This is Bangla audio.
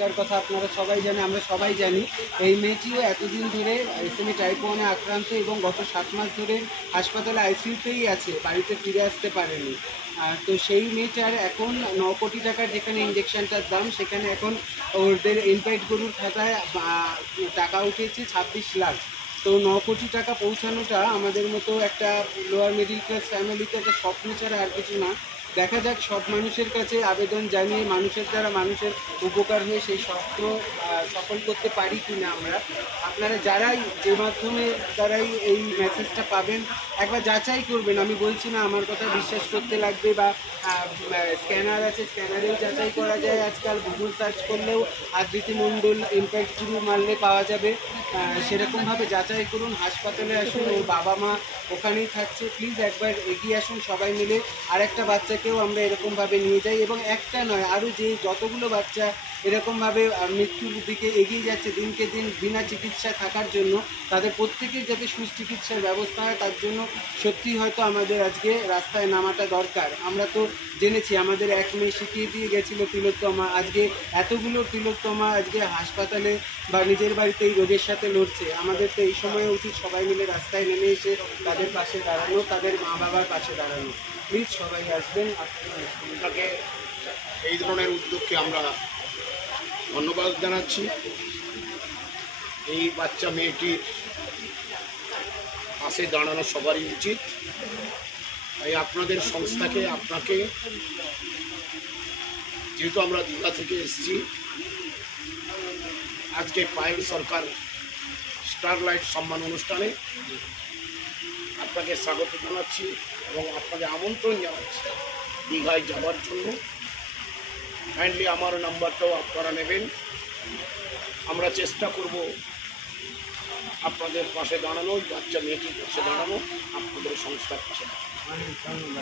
তার কথা আপনারা সবাই জানেন, আমরা সবাই জানি। এই মেয়েটিও এতদিন ধরে এসএমই টাইপ 1-এ আক্রান্ত এবং গত 7 মাস ধরে হাসপাতালে আইসিইউতেই আছে, বাড়িতে ফিরে আসতে পারেনি। তো সেই মেয়েটার এখন 9 কোটি টাকার যেখানে ইঞ্জেকশনটার দাম, সেখানে এখন ওদের ইনফ্যাক্ট গরুর খাতায় টাকা উঠেছে 26 লাখ। তো 9 কোটি টাকা পৌঁছানোটা আমাদের মতো একটা লোয়ার মিডিল ক্লাস ফ্যামিলিতে একটা স্বপ্ন ছাড়া আর কিছু না। দেখা যাক সব মানুষের কাছে আবেদন জানিয়ে মানুষের দ্বারা মানুষের উপকার হয়ে সেই স্বপ্ন সফল করতে পারি কি না আমরা। আপনারা যারাই যে মাধ্যমে দ্বারাই এই মেসেজটা পাবেন একবার যাচাই করবেন। আমি বলছি না আমার কথা বিশ্বাস করতে লাগবে, বা স্ক্যানার আছে স্ক্যানারেও যাচাই করা যায়, আজকাল গুগল সার্চ করলেও আবৃতি মণ্ডল ইনফ্যাক্ট শুরু মারলে পাওয়া যাবে। সেরকমভাবে যাচাই করুন, হাসপাতালে আসুন, ওর বাবা মা ওখানেই থাকছে, প্লিজ একবার এগিয়ে আসুন সবাই মিলে। আরেকটা বাচ্চাকেও আমরা এরকমভাবে নিয়ে যাই, এবং একটা নয় আরও যে যতগুলো বাচ্চা এরকমভাবে মৃত্যুর দিকে এগিয়ে যাচ্ছে দিনকে দিন বিনা চিকিৎসা থাকার জন্য, তাদের প্রত্যেকের যাতে সুচিকিৎসার ব্যবস্থা হয়, তার জন্য সত্যি হয়তো আমাদের আজকে রাস্তায় নামাটা দরকার। আমরা তো জেনেছি আমাদের এক মেয়ে শিখিয়ে দিয়ে গেছিলো তিলোত্তমা, আজকে এতগুলো তিলোত্তমা আজকে হাসপাতালে বা নিজের বাড়িতে এই রোগের সাথে লড়ছে। আমাদের তো এই সময়ে উচিত সবাই মিলে রাস্তায় নেমে এসে তাদের পাশে দাঁড়ানো, তাদের মা বাবার পাশে দাঁড়ানো। প্লিজ সবাই আসবেন। আপনাকে এই ধরনের উদ্যোগকে আমরা ধন্যবাদ জানাচ্ছি। এই বাচ্চা মেয়েটির পাশে দাঁড়ানো সবারই উচিত। তাই আপনাদের সংস্থাকে, আপনাকে, যেহেতু আমরা দীঘা থেকে এসেছি, আজকে পায়েল সরকার স্টারলাইট সম্মান অনুষ্ঠানে আপনাকে স্বাগত জানাচ্ছি এবং আপনাকে আমন্ত্রণ জানাচ্ছি দীঘায় যাওয়ার জন্য। কাইন্ডলি আমার নাম্বারটাও আপনারা নেবেন। আমরা চেষ্টা করব আপনাদের পাশে দাঁড়ানো, বাচ্চা মেয়েটির পাশে দাঁড়ানো, আপনাদের সংস্থার পাশে দাঁড়ানো।